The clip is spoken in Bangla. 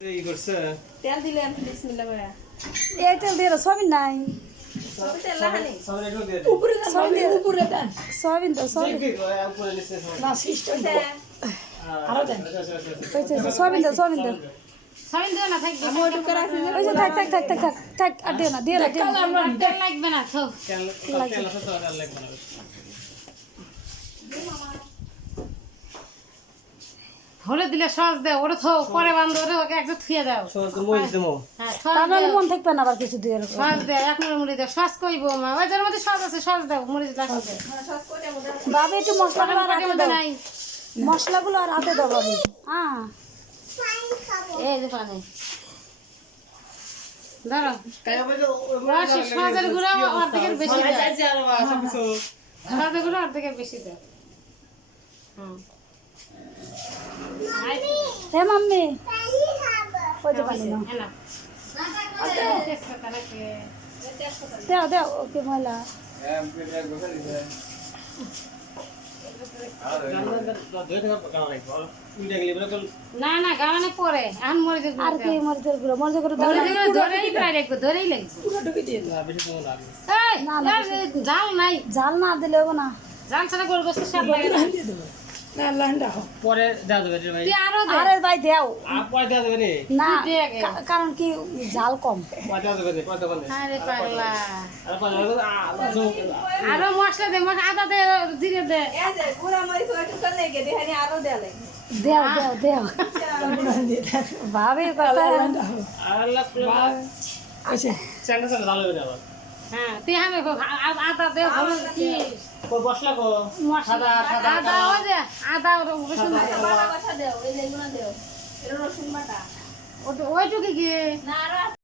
ই করছে। তেল দিলেন বিসমিল্লাহ করে এই তেল দিয়ে সয়াবিন নাই। উপরে দেন উপরে দেন। সয়াবিন তো সবাই না সিস্টেম আরও দেন। ওই যে সয়াবিন তো সয়াবিন তো সাবিন দিও না থাকবে আমি ওটু করে আসি ওই যে থাক থাক থাক থাক থাক থাক আর দিও না দিও না দিও না। লাগবে না তো তেল তেল আছে তো আর লাগবে না। হলে দিলে সস দাও ওরে থো পরে বান্ধব ওরে ওকে একটা থুয়ে দাও। মই দিমু হ্যাঁ তা দাও। মন থাকবে না আবার কিছু দিয়ে সস দাও এক মিনিট মুড়ি দাও সস কইবো মা। ওই যার মধ্যে সস আছে সস দাও মুড়ি সব করে আমাদের বাবে একটু মশলাগুলো আর হাতে দাও। নাই। মশলাগুলো আর হাতে দাও বাবে। হ্যাঁ এই যে পানি। কাই সসের গুঁড়ো অর্ধেকের বেশি দাও কিছু সসের গুঁড়ো অর্ধেকের বেশি দাও হুম। হে মাম্মি। দেও দেও ওকে না না গাওয়ানে পরে। মরে যাবে আর কি গুঁড়ো? দাও। ধরে দিলে ধরেই প্রায় রাখব ধরেই লাগবে। পুরো ঢুকে দিয়ে দেন এই, আর জাল নাই। ঝাল না দিলেও না। জাল ছাড়া গোল গোস্ত স্বাদ লাগে না। না লাইনটা হোক পরে দেওয়া যাবে রে ভাই। তুই আরও দে। আরে ভাই দেও। আর পরে দেওয়া যাবে নি না দে আগে। কা- কারণ কি ঝাল কম। পরে দেওয়া যাবে নি পরে দেওয়া আরে পাগলা। আর পরে আরও মশলা দে মশলা আদা দে জিরে দে। এই যে গুড়া মরিচ ওটু করে লেগে দেখানি আরও দেলে দেও দেও দেও। দিয়ে কথা। আল্লাহ ওইসে চ্যানেল চ্যানেল ভালো হবে আবার হ্যাঁ তুই আমি আদা দে কি কো কো? মশলা আদা আদা রসুন বাটা দেও এই যে দেও রসুন বাটা। ওইটুকু কি? না আরও